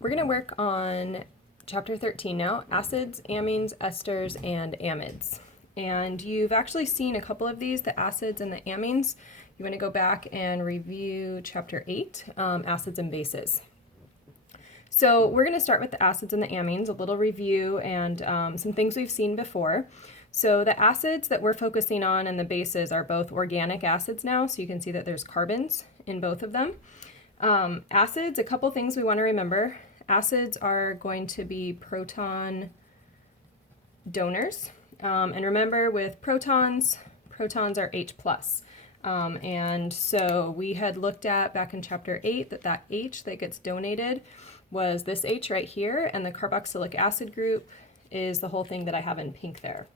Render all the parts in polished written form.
We're going to work on chapter 13 now, acids, amines, esters, and amides. And you've actually seen a couple of these, the acids and the amines. You want to go back and review chapter 8, acids and bases. So we're going to start with the acids and the amines, a little review and some things we've seen before. So the acids that we're focusing on and the bases are both organic acids now, so you can see that there's carbons in both of them. Acids, a couple things we want to remember. Acids are going to be proton donors. And remember with protons are H+. And so we had looked at back in chapter 8 that H that gets donated was this H right here, and the carboxylic acid group is the whole thing that I have in pink there.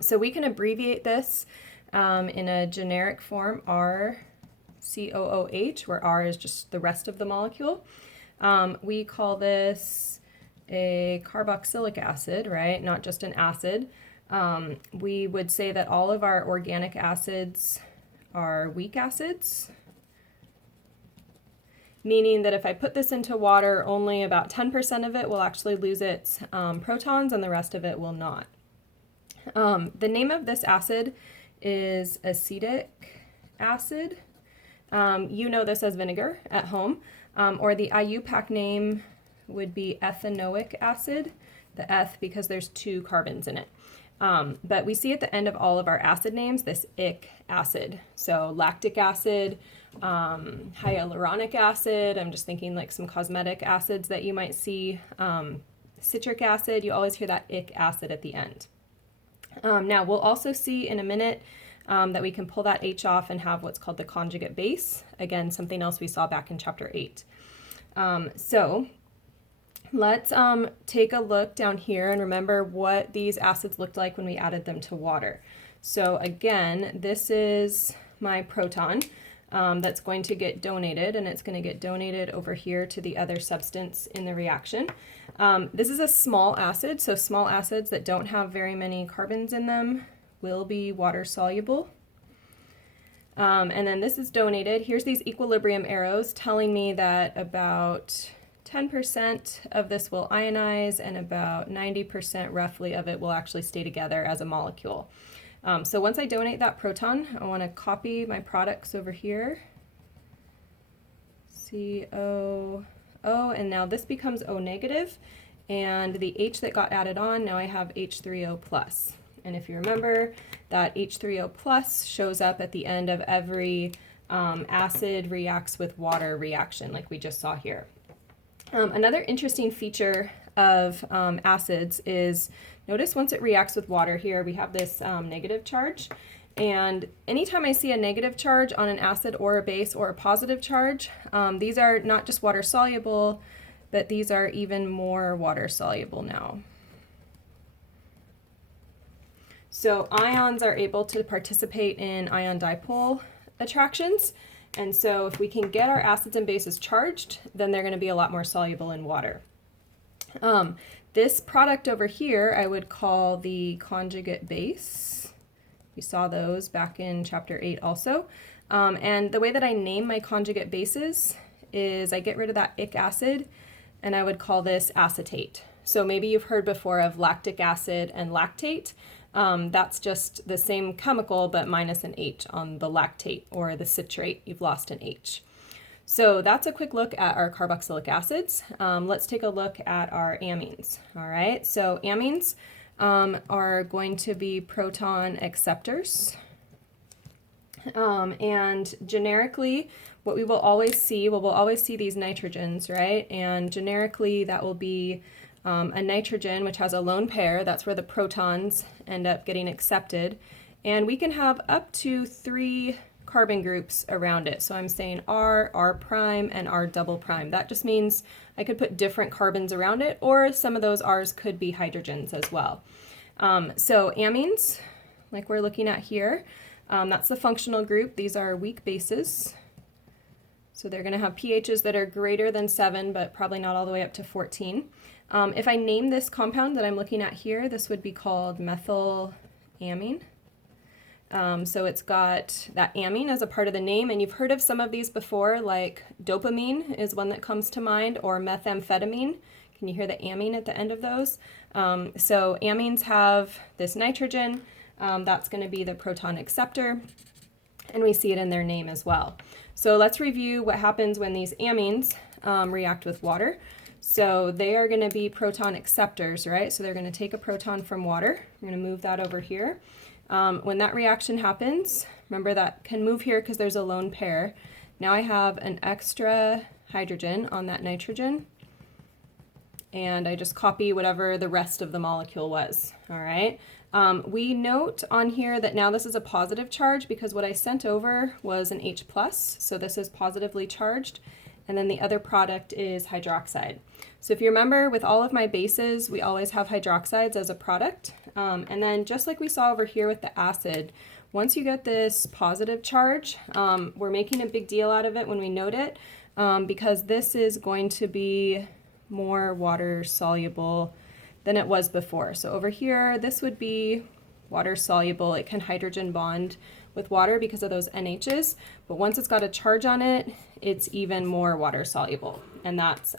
So we can abbreviate this in a generic form, RCOOH, where R is just the rest of the molecule. We call this a carboxylic acid, right? Not just an acid. We would say that all of our organic acids are weak acids, meaning that if I put this into water, only about 10% of it will actually lose its protons and the rest of it will not. The name of this acid is acetic acid. You know this as vinegar at home, or the IUPAC name would be ethanoic acid, the eth because there's 2 carbons in it. But we see at the end of all of our acid names this ic acid. So lactic acid, hyaluronic acid, I'm just thinking like some cosmetic acids that you might see, citric acid, you always hear that ic acid at the end. Now we'll also see in a minute that we can pull that H off and have what's called the conjugate base. Again, something else we saw back in chapter 8. So let's take a look down here and remember what these acids looked like when we added them to water. So again, this is my proton that's going to get donated, and it's going to get donated over here to the other substance in the reaction. This is a small acid, so small acids that don't have very many carbons in them will be water soluble. And then this is donated. Here's these equilibrium arrows telling me that about 10% of this will ionize and about 90% roughly of it will actually stay together as a molecule. So once I donate that proton, I want to copy my products over here. COO, and now this becomes O negative, and the H that got added on, now I have H3O plus. And if you remember, that H3O plus shows up at the end of every acid reacts with water reaction like we just saw here. Another interesting feature of acids is, notice once it reacts with water here, we have this negative charge. And anytime I see a negative charge on an acid or a base or a positive charge, these are not just water soluble, but these are even more water soluble now. So ions are able to participate in ion dipole attractions. And so if we can get our acids and bases charged, then they're going to be a lot more soluble in water. This product over here I would call the conjugate base. We saw those back in chapter 8 also. And the way that I name my conjugate bases is I get rid of that ic acid and I would call this acetate. So maybe you've heard before of lactic acid and lactate. That's just the same chemical but minus an H on the lactate or the citrate. You've lost an H. So that's a quick look at our carboxylic acids. Let's take a look at our amines. All right, so amines are going to be proton acceptors. And generically, what we will always see, well, we'll always see these nitrogens, right? And generically, that will be a nitrogen, which has a lone pair. That's where the protons end up getting accepted. And we can have up to 3 carbon groups around it. So I'm saying R, R prime, and R double prime. That just means I could put different carbons around it, or some of those R's could be hydrogens as well. So amines, like we're looking at here, that's the functional group. These are weak bases. So they're going to have pHs that are greater than 7, but probably not all the way up to 14. If I name this compound that I'm looking at here, this would be called methylamine. So it's got that amine as a part of the name, and you've heard of some of these before, like dopamine is one that comes to mind, or methamphetamine. Can you hear the amine at the end of those? So amines have this nitrogen, that's going to be the proton acceptor, and we see it in their name as well. So let's review what happens when these amines react with water. So they are going to be proton acceptors, right? So they're going to take a proton from water. I'm going to move that over here. When that reaction happens, remember that can move here because there's a lone pair. Now I have an extra hydrogen on that nitrogen, and I just copy whatever the rest of the molecule was, all right? We note on here that now this is a positive charge because what I sent over was an H+, so this is positively charged, and then the other product is hydroxide. So if you remember, with all of my bases, we always have hydroxides as a product. And then just like we saw over here with the acid, once you get this positive charge, we're making a big deal out of it when we note it, because this is going to be more water soluble than it was before. So over here, this would be water soluble. It can hydrogen bond with water because of those NHs, but once it's got a charge on it, it's even more water soluble, and that's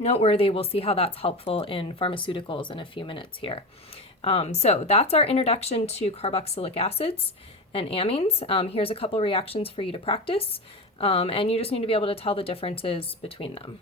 noteworthy. We'll see how that's helpful in pharmaceuticals in a few minutes here. So that's our introduction to carboxylic acids and amines. Here's a couple reactions for you to practice, and you just need to be able to tell the differences between them.